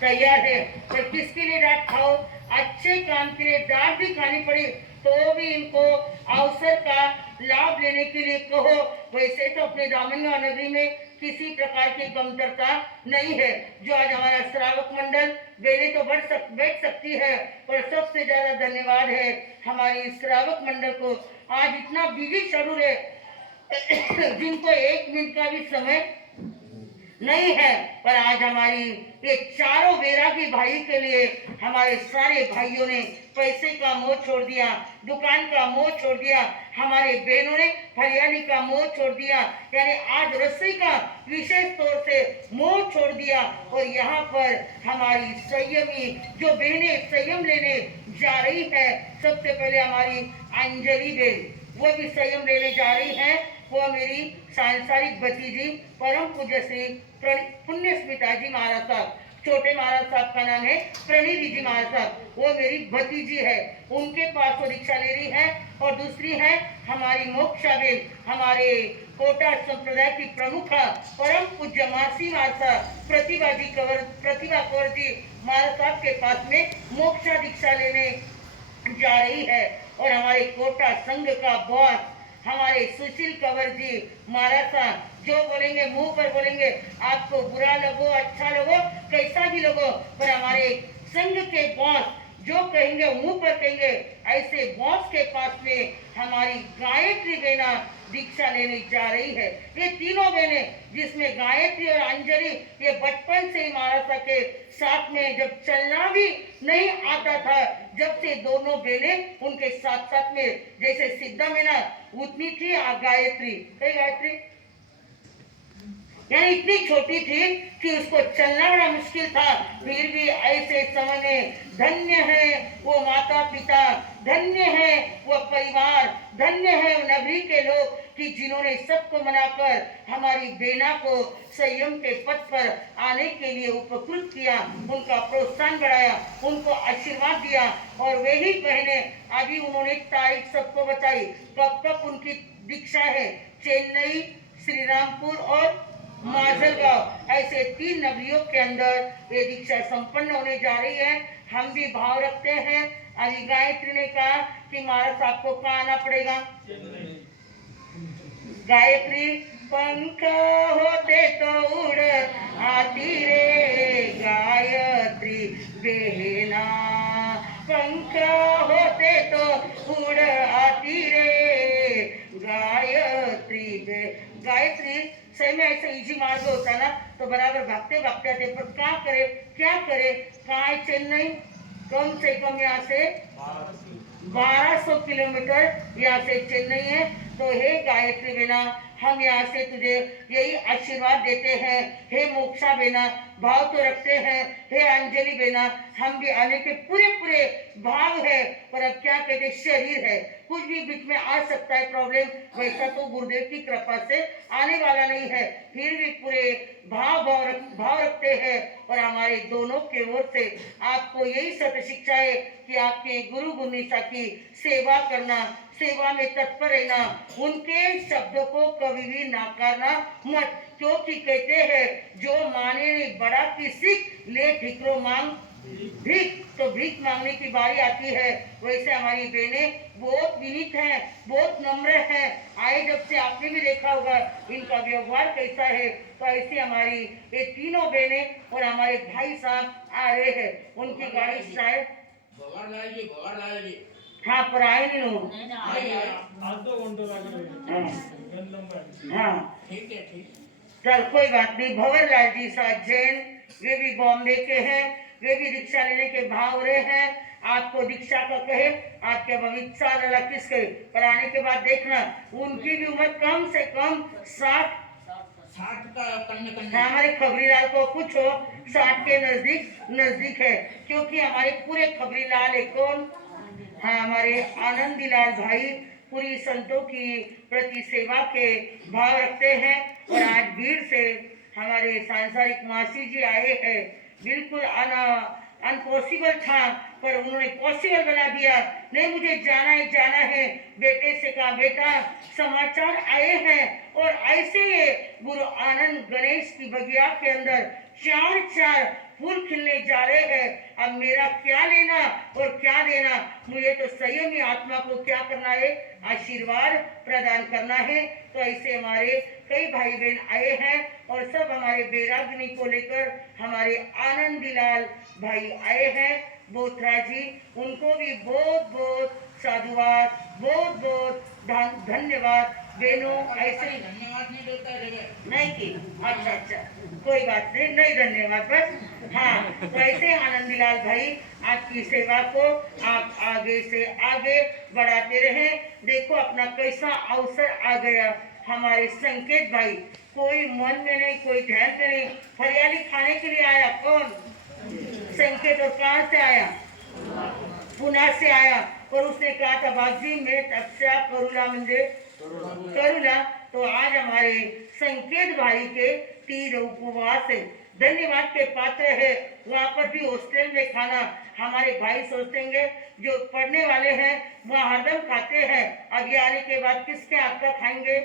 तैयार है। पर किसके लिए डांट खाओ? अच्छे काम के लिए डांट भी खानी पड़ी तो भी इनको अवसर का लाभ लेने के लिए कहो। वैसे तो अपने दामनगांव नगरी में किसी प्रकार की कमतरता नहीं है। जो आज हमारा श्रावक मंडल बेले तो बैठ सकती है, पर सबसे ज्यादा धन्यवाद है हमारी श्रावक मंडल को। आज इतना बिजी शेड्यूल है जिनको 1 मिनट का भी समय नहीं है, पर आज हमारी ये चारों वैरागी भाई के लिए हमारे सारे भाइयों ने पैसे का मोह छोड़ दिया, दुकान का मोह छोड़ दिया, हमारे बहनों ने हरियाली का मोह छोड़ दिया, यानी आज रसोई का विशेष तौर से मोह छोड़ दिया। और यहाँ पर हमारी संयमी जो बहनें संयम लेने जा रही है, सबसे पहले हमारी अंजलि बहन वो भी संयम लेने जा रही है। वो मेरी सांसारिक भतीजी परम पूज्य श्री पुण्य स्मिता जी महाराज साहब, छोटे महाराज साहब का नाम है प्रणीति जी महाराज साहब, वो मेरी भतीजी है, उनके पास वो दीक्षा ले रही है। और दूसरी है हमारी मोक्षा बेन, हमारे कोटा संप्रदाय की प्रमुख परम पूज्य मासी महाराज साहब प्रतिभा कौर जी महाराज साहब के पास में मोक्षा दीक्षा लेने जा रही है। और हमारे कोटा संघ का बॉस हमारे सुशील कंवर जी महाराज साहब जो बोलेंगे मुंह पर बोलेंगे, आपको बुरा लगो अच्छा लगो कैसा भी लगो, पर हमारे संघ के बॉस जो कहेंगे मुंह पर कहेंगे, ऐसे बॉस के पास में हमारी गायत्री बहना दीक्षा लेने जा रही है। ये तीनों बहनें जिसमें गायत्री और अंजलि ये बचपन से ही महाराज के साथ में, जब चलना भी नहीं आता था, जब से दोनों बहनें उनके साथ साथ में, जैसे सिद्धा बहना उतनी थी गायत्री, कई गायत्री यानी इतनी छोटी थी कि उसको चलना बड़ा मुश्किल था, फिर भी ऐसे समय में धन्य है वो माता पिता, धन्य है वो परिवार, धन्य है वो नगरी के लोग कि जिन्होंने सबको मनाकर हमारी बेना को संयम के पथ पर आने के लिए उपकृत किया, उनका प्रोत्साहन बढ़ाया, उनको आशीर्वाद दिया। और वही बहने अभी उन्होंने तारीख सबको बताई कब कब उनकी दीक्षा है। चेन्नई, श्रीरामपुर और माजलगांव, ऐसे 3 नगरियों के अंदर ये दीक्षा संपन्न होने जा रही है। हम भी भाव रखते हैं। अभी गायत्री ने कहा कि महाराज आपको कहाँ आना पड़ेगा। गायत्री पंख होते तो उड़ आती रे गायत्री बहना, पंख होते तो उड़ आती रे गायत्री गायत्री सही में ऐसा इजी मार्ग होता ना तो बराबर भागते भागते आते, पर क्या करे कहाँ है चेन्नई, कम से कम यहाँ से 1200 किलोमीटर यहाँ से चेन्नई है। तो हे गायत्री बेना, हम यहाँ से तुझे यही आशीर्वाद देते हैं। हे मोक्षा बेना, भाव तो रखते हैं। हे अंजलि बेना, हम भी आने के पूरे भाव है, पर अब क्या कहते शरीर है, कुछ भी बीच में आ सकता है प्रॉब्लम, वैसा तो गुरुदेव की कृपा से आने वाला नहीं है। फिर भी पूरे भाव रखते हैं। और हमारे दोनों के ओर से आपको यही सत्य शिक्षा है कि आपके गुरु गुरुनिशा की सेवा करना, सेवा में तत्पर रहना, उनके शब्दों को कभी भी नकारना मत, क्योंकि कहते हैं जो माने नहीं बड़ा की सीख ले ठिकरो मांग भीख तो भीख मांगने की बारी आती है। वैसे हमारी बहनें बहुत विनीत हैं, बहुत नम्र हैं। आए जब से आपने भी देखा होगा इनका व्यवहार कैसा है। तो ऐसे हमारी ये तीनों बहनें और हमारे भाई साहब आ रहे हैं। उनकी गाड़ी शायद हाँ पर आए नहीं लोग। हाँ चल कोई बात नहीं। भंवर लाल जी साहब जैन, वे भी बॉम्बे के हैं। वे भी दीक्षा लेने के भाव रहे हैं। आपको दीक्षा का कहे, आपके इच्छा लला किस कहे, पर आने के बाद देखना उनकी भी उम्र कम से कम 60 हमारे खबरीलाल को कुछ हो 60 के नजदीक है। क्योंकि हमारे पूरे खबरीलाल है कौन? हाँ हमारे आनंदीलाल भाई पूरी संतों की प्रति सेवा के भाव रखते हैं। और आज भीड़ से हमारे सांसारिक मासी जी आए हैं। बिल्कुल अनपॉसिबल था पर उन्होंने पॉसिबल बना दिया। नहीं मुझे जाना है। बेटे से कहा बेटा समाचार आए हैं और ऐसे ही गुरु आनंद गणेश की बगिया के अंदर 4 फूल खिलने जा रहे हैं। अब मेरा क्या लेना और क्या देना? मुझे तो संयमी आत्मा को क्या करना है? आशीर्वाद प्रदान करना है। तो ऐसे हमारे कई भाई बहन आए हैं और सब हमारे बैरागनी को लेकर हमारे आनंदीलाल भाई आए हैं बोथरा जी। उनको भी बहुत बहुत साधुवाद, बहुत बहुत धन्यवाद। बहनों ऐसे ही धन्यवाद नहीं देता है नहीं की अच्छा कोई बात नहीं धन्यवाद बस। हाँ तो ऐसे आनंदीलाल भाई आपकी सेवा को आप आगे से आगे बढ़ाते रहे। देखो अपना कैसा अवसर आ गया। हमारे संकेत भाई कोई मन में नहीं, कोई ध्यान में नहीं, हरियाली खाने के लिए आया। कौन? संकेत। और कहाँ से आया? पुणे से आया। और उसने कहा था बाजी मैं तपस्या करूला म्हणजे करूला। तो आज हमारे संकेत भाई के 3 उपवास है, धन्यवाद के पात्र है। वहाँ पर भी हॉस्टल में खाना हमारे भाई सोचेंगे जो पढ़ने वाले हैं वहाँ हरदम खाते हैं। अभी आने के बाद किसके हाथ का खाएंगे?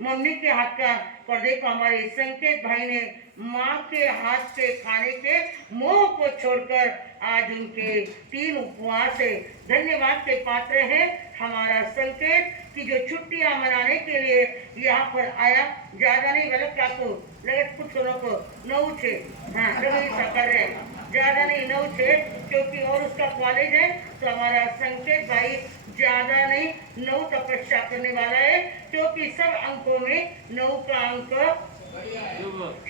मम्मी के हाथ का। पर देखो हमारे संकेत भाई ने माँ के हाथ के खाने के मोह को छोड़कर आज उनके 3 उपवास है, धन्यवाद के पात्र हैं। हमारा संकेत की जो छुट्टियां मनाने के लिए यहाँ पर आया, ज्यादा नहीं गलत का को लगत कुछ को 9 छे हाँ कर रहे ज्यादा नहीं 9 छे क्योंकि और उसका कॉलेज है। तो हमारा संकेत भाई ज्यादा नहीं 9 तपस्या करने वाला है क्योंकि सब अंकों में 9 का अंक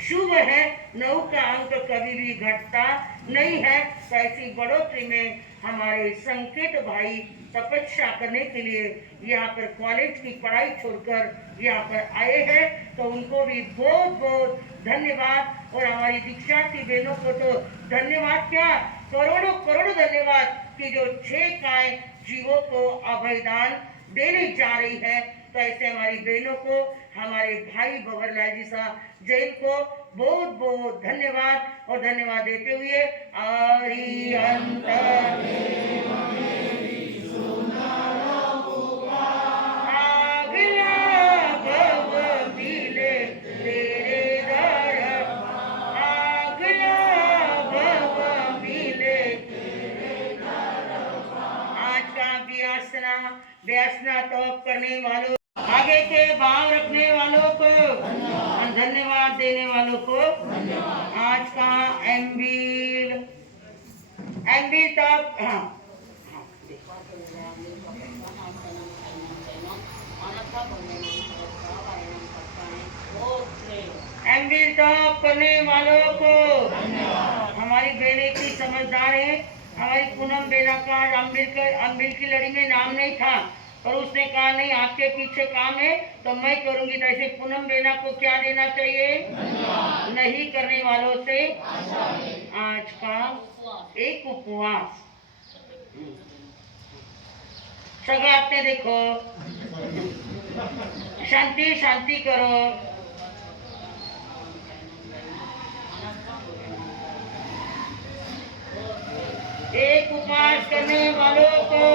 शुभ है। 9 का अंक कभी भी घटता नहीं है। तो ऐसी बढ़ोतरी में हमारे संकेत भाई तपस्या करने के लिए यहाँ पर कॉलेज की पढ़ाई छोड़कर यहाँ पर आए हैं। तो उनको भी बहुत बहुत धन्यवाद। और हमारी दीक्षार्थी बहनों को तो धन्यवाद क्या करोड़ों धन्यवाद कि जो 6 काय जीवों को अभयदान देने जा रही है। तो ऐसे हमारी बहनों को हमारे भाई भंवरलाल जी साहब जैन को बहुत बहुत धन्यवाद। और धन्यवाद देते हुए व्यासना तप करने वालों, आगे के भाव रखने वालों को और धन्यवाद देने वालों को आज का एम्बिल तप एम्बिल तप करने वालों को हमारी बहनें की समझदार है। हमारी पूनम बेना का अम्बिल की लड़ी में नाम नहीं था पर उसने कहा नहीं आपके पीछे काम है तो मैं करूंगी। तो ऐसे पूनम बेना को क्या देना चाहिए? नहीं करने वालों से आज का एक उपवास। सगा आपने देखो शांति करो। एक उपवास करने वालों को,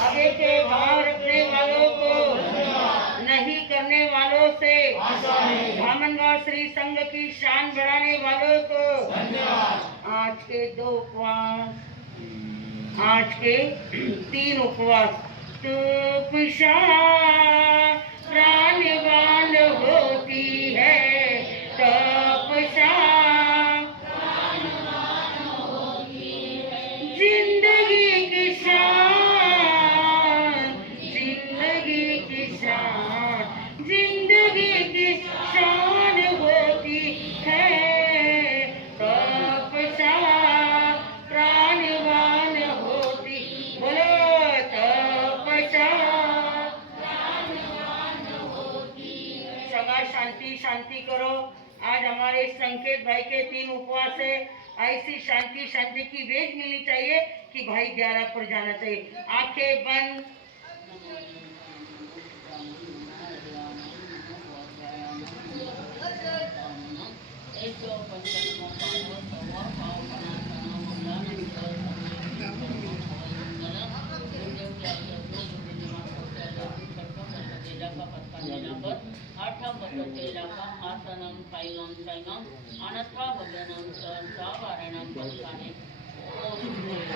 आगे के भाव रखने वालों को, नहीं करने वालों से, धामनगांव से श्री संघ की शान बढ़ाने वालों को आज के 2 उपवास, आज के 3 उपवास। तपस्या प्राणवान होती है, तपस्या जिंदगी की शान, जिंदगी की शान, जिंदगी की शान होती है, तपस्या प्राणवान होती। बोलो तपस्या सगा शांति शांति करो। आज हमारे संकेत भाई के 3 उपवास है। ऐसी शांति शांति की वेज मिलनी चाहिए कि भाई 11 पर जाना चाहिए। आंखें बंद।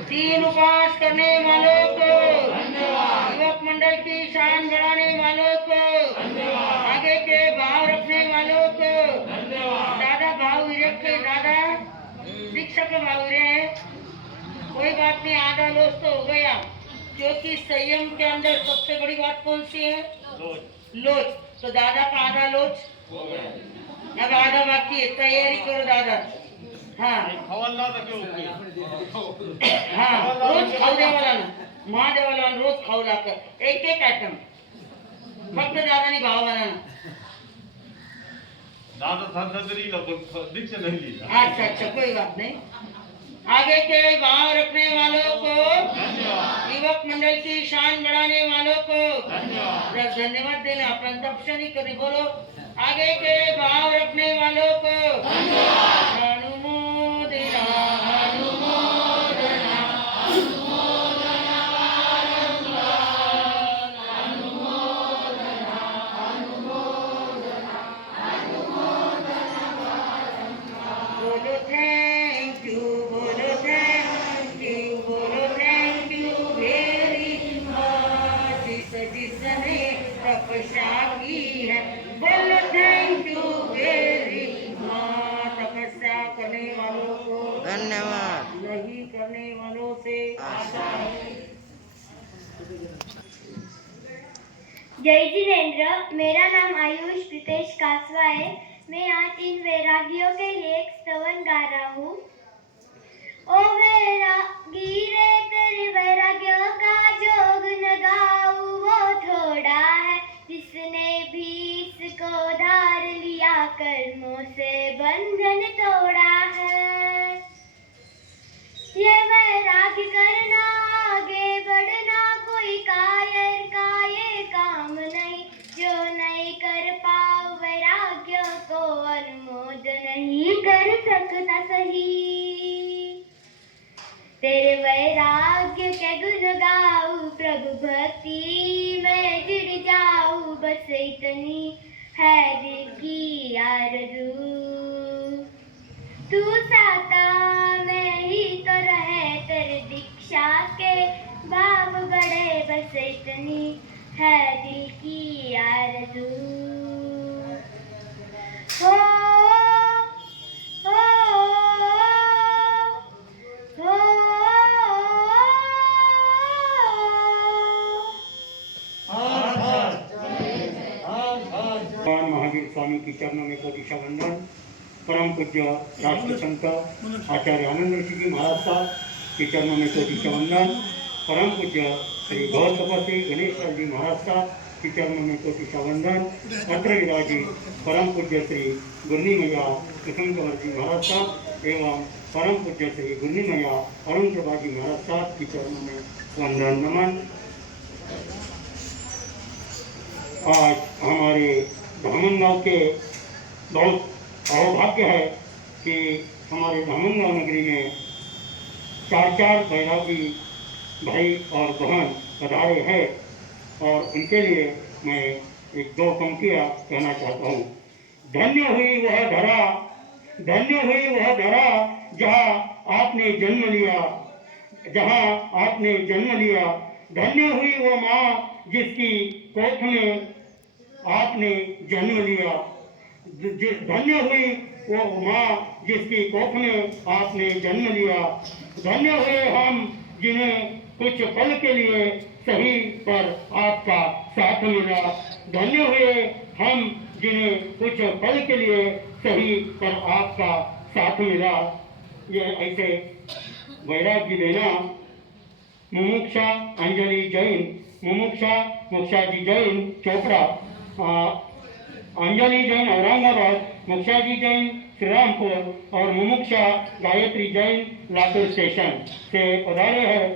तीन उपवास करने वालों को, युवक मंडल की शान बढ़ाने वालों को, आगे के भाव रखने वालों को, दादा भाव विरक के दादा शिक्षक भाव है। कोई बात नहीं, आधा लोच तो हो गया, क्योंकि संयम के अंदर सबसे बड़ी बात कौन सी है? लोच। तो दादा का आधा लोच, अब आधा बाकी है। तैयारी करो दादा। हाँ हाँ, रोज खाऊ देवाला ना, महादेवाला रोज खाऊ लाकर एक आइटम, फक्त दादानी भावाला ना। दीक्षा नहीं ली। अच्छा, कोई बात नहीं। आगे के भाव रखने वालों को, युवक मंडल की शान बढ़ाने वालों को धन्यवाद देना, प्रदर्शन नहीं करनी। बोलो आगे के भाव रखने वालों को अनुमोदना, अनुमोदना, अनुमोदना, अनुमोदना, अनुमोदना, अनुमोदना। बोलो थैंक यू, बोलो थैंक यू, बोलो थैंक यू वेरी मच। जिसने तपस्या की है, बोलो थैंक यू वेरी मच। तपस्या करने वालों को धन्यवाद, नहीं करने वालों से जय जिनेन्द्र। मेरा नाम आयुष प्रीतेश कासवा है। मैं आज इन वैरागियों के लिए एक स्तवन गा रहा हूँ। ओ वैरागी रे, तेरे वैराग्यों का जोग न गाऊं, वो थोड़ा है जिसने भी इसको धार लिया, कर्मों से बंधन तोड़ा है। ये वैराग करना, आगे बढ़ना, कोई कायर का ये काम नहीं, जो नहीं कर पाओ वैराग्य को अनुमोदन नहीं कर सकता सही। तेरे वैराग्य के गुण गाऊं, प्रभु भक्ति में जुड़ जाऊं, बस इतनी है दिल की आरज़ू। तू साता में ही तो रहे, तेरे दीक्षा के भाव बड़े, बस इतनी है दिल की आरज़ू। हो महावीर स्वामी की चरणों में कोटि वंदन। परम पूज्य राष्ट्र संत आचार्य आनंद ऋषि जी महाराज साहब के चरणों में कोटि वंदन। परम पूज्य श्री गौर तपस्वी गणेश जी महाराज साहब के चरणों में कोटि वंदन। अत्र विराजी परम पूज्य श्री गुरनी मैया कृष्ण कंवर जी महाराज साहब एवं परम पूज्य श्री गुरनी मैया अरुण प्रभा जी महाराज साहब के चरणों में वंदन नमन। आज हमारे धामनगांव के बहुत अहोभाग्य है कि हमारे धामनगांव नगरी में 4 बैरागी भाई और बहन पधारे हैं और उनके लिए मैं 1-2 पंक्तियाँ कहना चाहता हूँ। धन्य हुई वह धरा, धन्य हुई वह धरा जहाँ आपने जन्म लिया, जहाँ आपने जन्म लिया। धन्य हुई वो माँ जिसकी कोख में आपने जन्म लिया, धन्य हुई वो माँ जिसकी कोख में आपने जन्म लिया। धन्य हुए हम जिन्हें कुछ पल के लिए सही पर आपका साथ मिला, धन्य हुए हम जिन्हें कुछ पल के लिए सही पर आपका साथ मिला। ये ऐसे वैराग्य देना मुमुक्षा अंजलि जैन, मुमुक्षा मुक्षाजी जैन चोपड़ा, अंजलि जैन औरंगाबाद, मुक्षाजी जैन श्रीरामपुर और मुमुक्षा गायत्री जैन लातूर स्टेशन से पधारे हैं।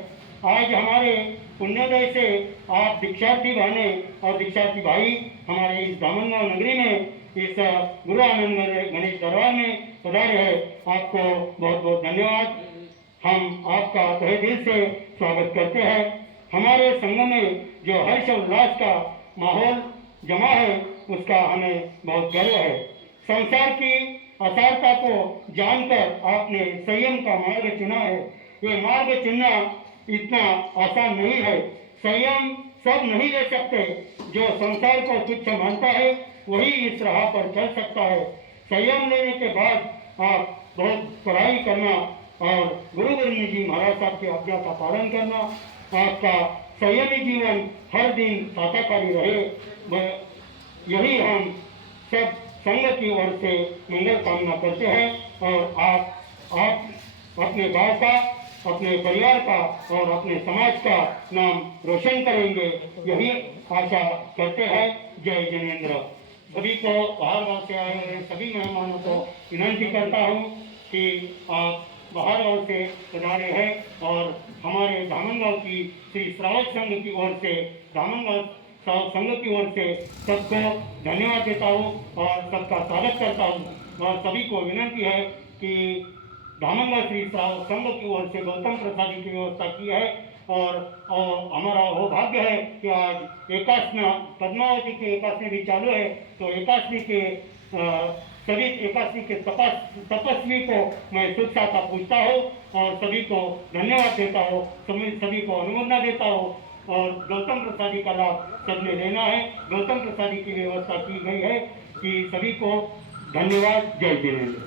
आज हमारे पुण्योदय से आप दीक्षार्थी बहनें और दीक्षार्थी भाई हमारे इस दामनगांव नगरी में इस गुरु आनंद गणेश दरबार में पधारे हैं। आपको बहुत बहुत धन्यवाद। हम आपका तहे दिल से स्वागत करते हैं। हमारे संघ में जो हर्ष और उल्लास का माहौल जमा है उसका हमें बहुत गर्व है। संसार की असारता को जानकर आपने संयम का मार्ग चुना है। ये मार्ग चुनना इतना आसान नहीं है। संयम सब नहीं ले सकते। जो संसार को तुच्छ मानता है वही इस राह पर चल सकता है। संयम लेने के बाद आप बहुत पढ़ाई करना और गुरु गोविंद जी महाराज साहब की आज्ञा का पालन करना, आपका संयमी जीवन हर दिन सार्थकारी रहे, यही हम सब संघ की ओर से मंगल कामना करते हैं। और आप अपने गांव का, अपने परिवार का और अपने समाज का नाम रोशन करेंगे, यही आशा करते हैं। जय जिनेंद्र। सभी को बाहर गाँव से आए हुए सभी मेहमानों को विनंती करता हूँ कि आप बाहर गाँव से पधारे हैं और हमारे धामनगांव की श्री श्रावक संघ की ओर से, धामनगांव श्रावक संघ की ओर से सबको धन्यवाद देता हूँ और सबका स्वागत करता हूँ। और सभी को विनंती है कि धामनगांव श्री श्रावक संघ की ओर से गौतम प्रसाद की व्यवस्था की है और हमारा वो भाग्य है कि आज एकादशी, पद्मावती की एकादशी भी चालू है, तो एकादशी के सभी एकादशी के तपस्वी को मैं शुभ शाखा पूछता हूँ और सभी को धन्यवाद देता हूँ, सभी को अनुमोदना देता हूँ। और गौतम प्रसादी का लाभ सबने लेना है। गौतम प्रसादी की व्यवस्था की गई है कि सभी को धन्यवाद। जय जिनेंद्र।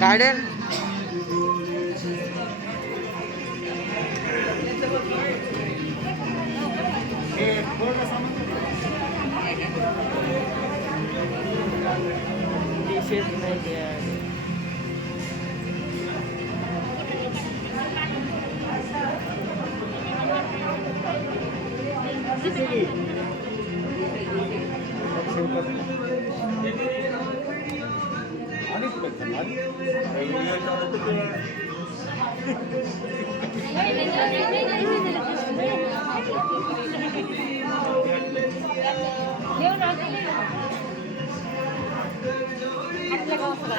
गार्डन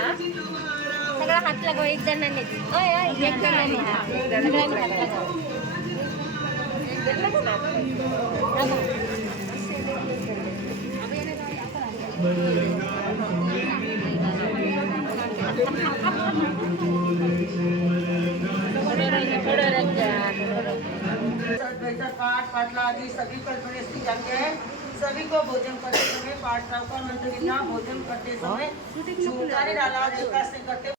सगळा हात लागो एक जणांनी एक जणांनी सगळ्यांनी हात लागो पाठ पाटला आदि सभी कल्पने से जाते हैं। सभी को भोजन करते समय पाठ श्रावक मंडली भोजन करते समय छूटा नहीं डाला, एकादशी करते